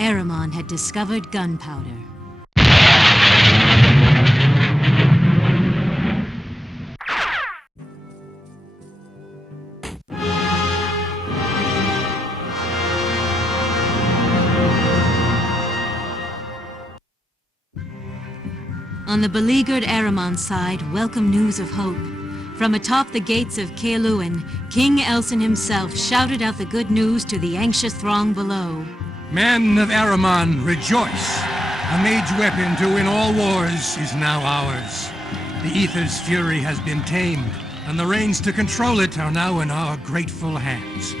Ahriman had discovered gunpowder. On the beleaguered Ahriman side, welcome news of hope. From atop the gates of Caeluin, King Elson himself shouted out the good news to the anxious throng below. Men of Ahriman, rejoice! A mage weapon to win all wars is now ours. The Aether's fury has been tamed, and the reins to control it are now in our grateful hands.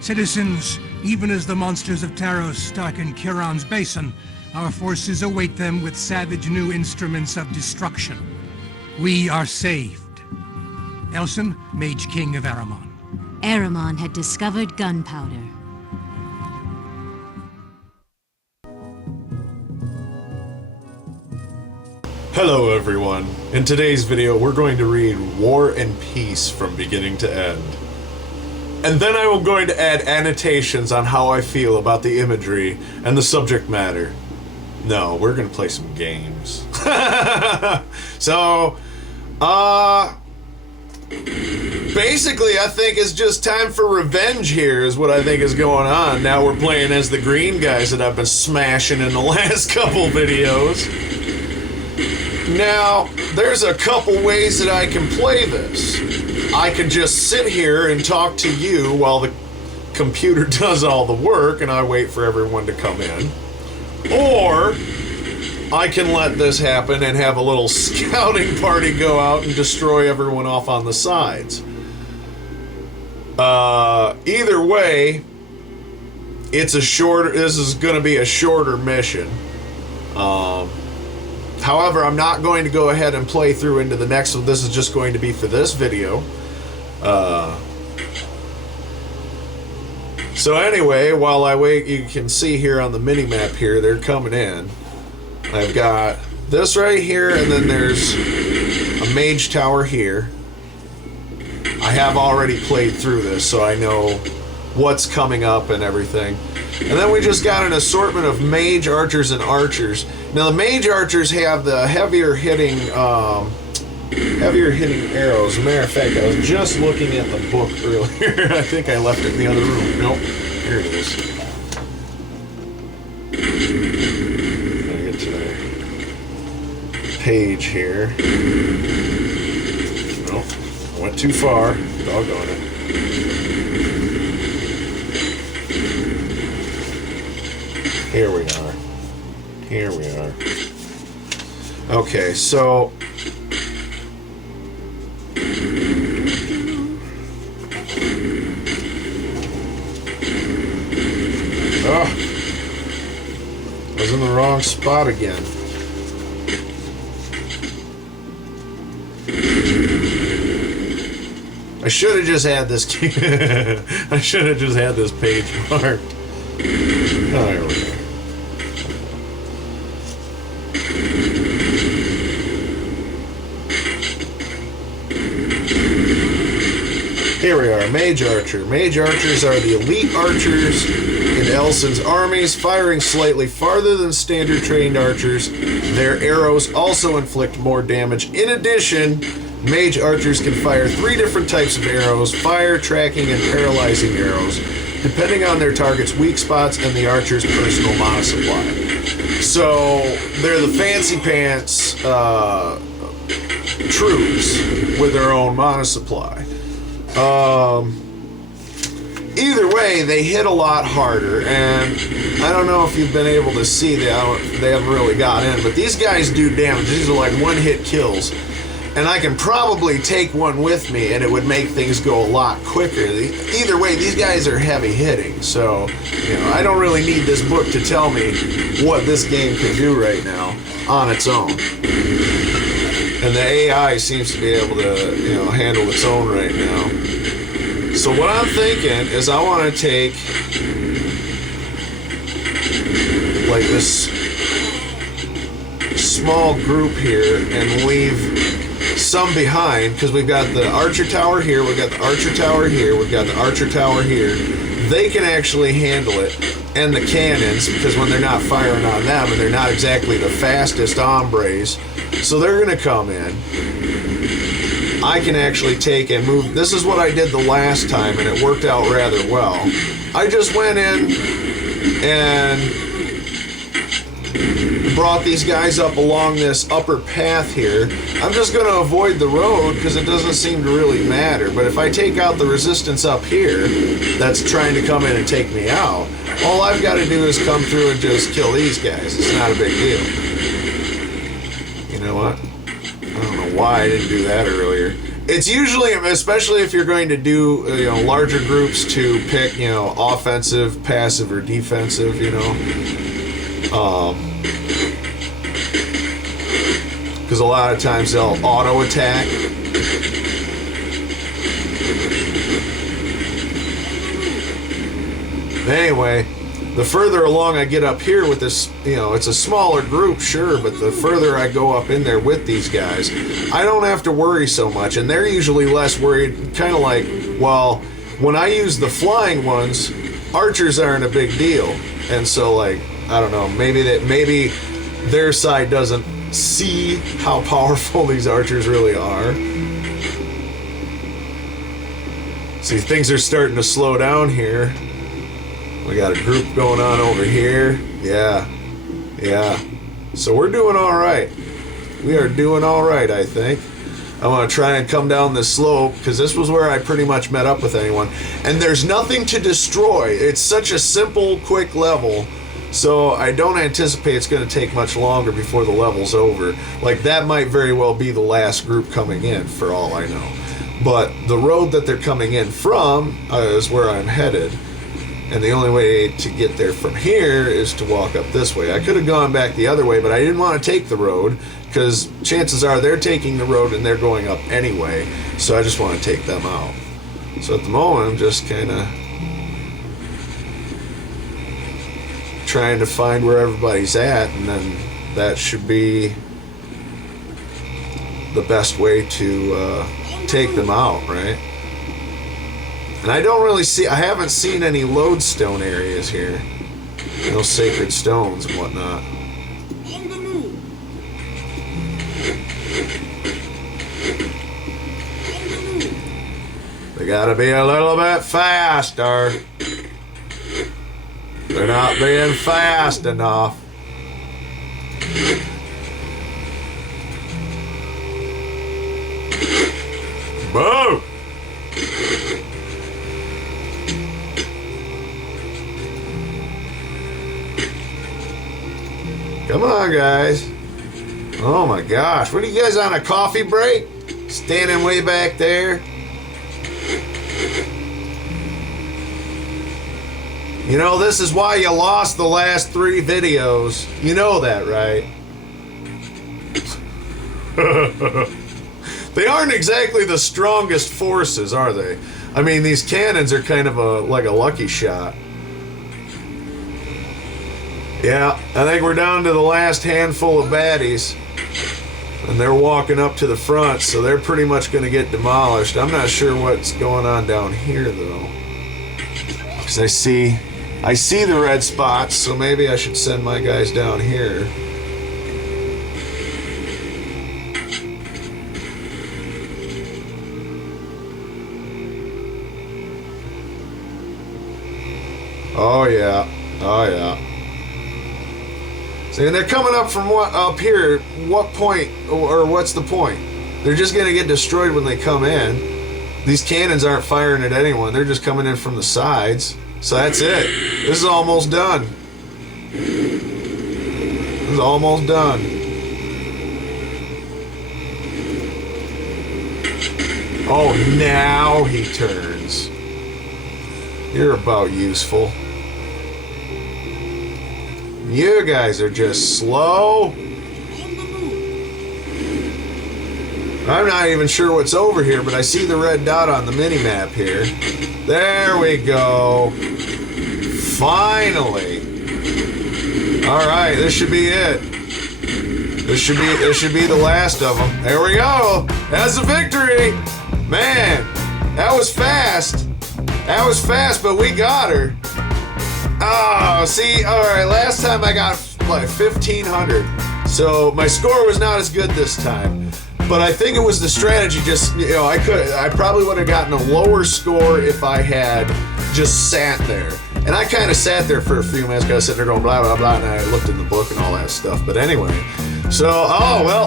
Citizens, even as the monsters of Taros darken Kiran's basin, our forces await them with savage new instruments of destruction. We are saved. Elson, Mage King of Ahriman. Ahriman had discovered gunpowder. Hello everyone. In today's video we're going to read War and Peace from beginning to end. And then I'm going to add annotations on how I feel about the imagery and the subject matter. No, we're gonna play some games. So, basically I think it's just time for revenge here is what I think is going on. Now we're playing as the green guys that I've been smashing in the last couple videos. Now, there's a couple ways that I can play this. I can just sit here and talk to you while the computer does all the work and I wait for everyone to come in. Or I can let this happen and have a little scouting party go out and destroy everyone off on the sides. Either way, this is going to be a shorter mission. However, I'm not going to go ahead and play through into the next one. This is just going to be for this video. So anyway, while I wait, you can see here on the mini-map here, they're coming in. I've got this right here, and then there's a mage tower here. I have already played through this, so I know what's coming up and everything. And then we just got an assortment of mage archers and archers. Now the mage archers have the heavier hitting arrows. As a matter of fact, I was just looking at the book earlier. I think I left it in the other room. Nope, here it is. Let me get to the page here. Nope, I went too far. Doggone it. Here we are. Here we are. Okay, so I was in the wrong spot again. I should have just had this I should have just had this page marked. Oh, here we go. Here we are, Mage Archer. Mage Archers are the elite archers in Elson's armies, firing slightly farther than standard trained archers. Their arrows also inflict more damage. In addition, Mage Archers can fire 3 different types of arrows: fire, tracking, and paralyzing arrows, depending on their target's weak spots and the archer's personal mana supply. So, they're the fancy pants troops with their own mana supply. Either way, they hit a lot harder, and I don't know if you've been able to see that. They haven't really got in, but these guys do damage. These are like one-hit kills, and I can probably take one with me, and it would make things go a lot quicker. Either way, these guys are heavy hitting, so I don't really need this book to tell me what this game can do right now on its own. And the AI seems to be able to, handle its own right now. So what I'm thinking is I want to take, like, this small group here and leave some behind, because we've got the archer tower here, we've got the archer tower here, we've got the archer tower here. They can actually handle it. and the cannons, because when they're not firing on them, and they're not exactly the fastest hombres, so they're going to come in. I can actually take and move. This is what I did the last time, and it worked out rather well. I just went in and brought these guys up along this upper path here. I'm just going to avoid the road because it doesn't seem to really matter. But if I take out the resistance up here that's trying to come in and take me out, all I've got to do is come through and just kill these guys. It's not a big deal. You know what? I don't know why I didn't do that earlier. It's usually, especially if you're going to do, larger groups, to pick, offensive, passive, or defensive, because a lot of times they'll auto attack. Anyway, the further along I get up here with this, it's a smaller group, sure, but the further I go up in there with these guys, I don't have to worry so much, and they're usually less worried, kind of like, well, when I use the flying ones, archers aren't a big deal, and so, like, I don't know, maybe their side doesn't see how powerful these archers really are. See, things are starting to slow down here. We got a group going on over here. Yeah. So we're doing all right. We are doing all right, I think. I want to try and come down this slope because this was where I pretty much met up with anyone. And there's nothing to destroy. It's such a simple, quick level. So I don't anticipate it's going to take much longer before the level's over. Like, that might very well be the last group coming in, for all I know. But the road that they're coming in from is where I'm headed. And the only way to get there from here is to walk up this way. I could have gone back the other way, but I didn't want to take the road because chances are they're taking the road and they're going up anyway. So I just want to take them out. So at the moment, I'm just kind of trying to find where everybody's at, and then that should be the best way to take them out, right? And I don't really I haven't seen any lodestone areas here. No sacred stones and whatnot. On the move. On the move. They gotta be a little bit faster. They're not being fast enough. Boo! Come on, guys. Oh my gosh. What are you guys on, a coffee break? Standing way back there? You know, this is why you lost the last 3 videos. You know that, right? They aren't exactly the strongest forces, are they? I mean, these cannons are kind of like a lucky shot. Yeah, I think we're down to the last handful of baddies. And they're walking up to the front, so they're pretty much going to get demolished. I'm not sure what's going on down here, though. Because I see the red spots, so maybe I should send my guys down here. Oh, yeah. Oh, yeah. See, and they're coming up from what up here. What point, or what's the point? They're just going to get destroyed when they come in. These cannons aren't firing at anyone. They're just coming in from the sides. So that's it. This is almost done. This is almost done. Oh, now he turns. You're about useful. You guys are just slow. I'm not even sure what's over here, but I see the red dot on the mini-map here. There we go. Finally. All right, this should be it. This should be the last of them. There we go. That's a victory. Man, that was fast. That was fast, but we got her. Oh, see, all right. Last time I got like 1,500, so my score was not as good this time. But I think it was the strategy. Just I probably would have gotten a lower score if I had just sat there. And I kind of sat there for a few minutes, because I was sitting there going blah blah blah, and I looked in the book and all that stuff. But anyway, so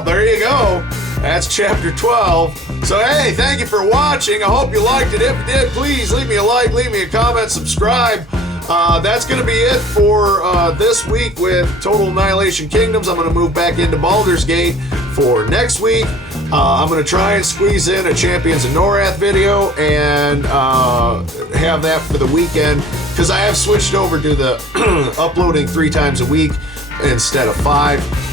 there you go. That's chapter 12. So hey, thank you for watching. I hope you liked it. If you did, please leave me a like, leave me a comment, subscribe. That's going to be it for this week with Total Annihilation Kingdoms. I'm going to move back into Baldur's Gate for next week. I'm going to try and squeeze in a Champions of Norath video and have that for the weekend, because I have switched over to the uploading 3 times a week instead of 5.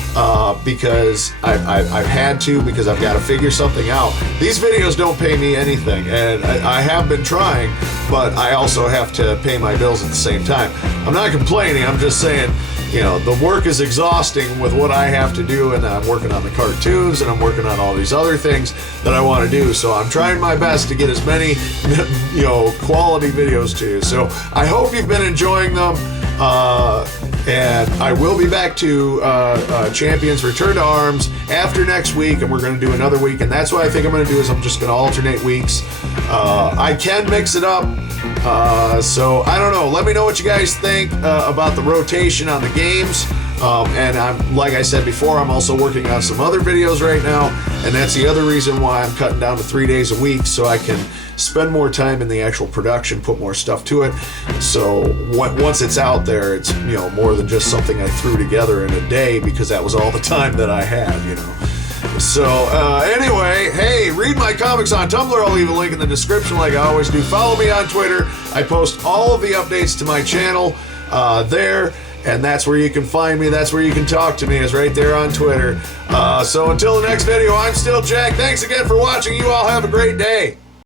Because I've had to, because I've got to figure something out. These videos don't pay me anything, and I have been trying, but I also have to pay my bills at the same time. I'm not complaining, I'm just saying, the work is exhausting with what I have to do, and I'm working on the cartoons, and I'm working on all these other things that I want to do, so I'm trying my best to get as many, quality videos to you. So I hope you've been enjoying them. And I will be back to Champions Return to Arms after next week, and we're going to do another week. And that's what I think I'm going to do, is I'm just going to alternate weeks. I can mix it up. So I don't know. Let me know what you guys think about the rotation on the games. And like I said before, I'm also working on some other videos right now, and that's the other reason why I'm cutting down to 3 days a week, so I can spend more time in the actual production, put more stuff to it. So once it's out there, it's more than just something I threw together in a day, because that was all the time that I had. So anyway, hey, read my comics on Tumblr. I'll leave a link in the description like I always do. Follow me on Twitter. I post all of the updates to my channel there. And that's where you can find me. That's where you can talk to me, is right there on Twitter. So until the next video, I'm still Jack. Thanks again for watching. You all have a great day.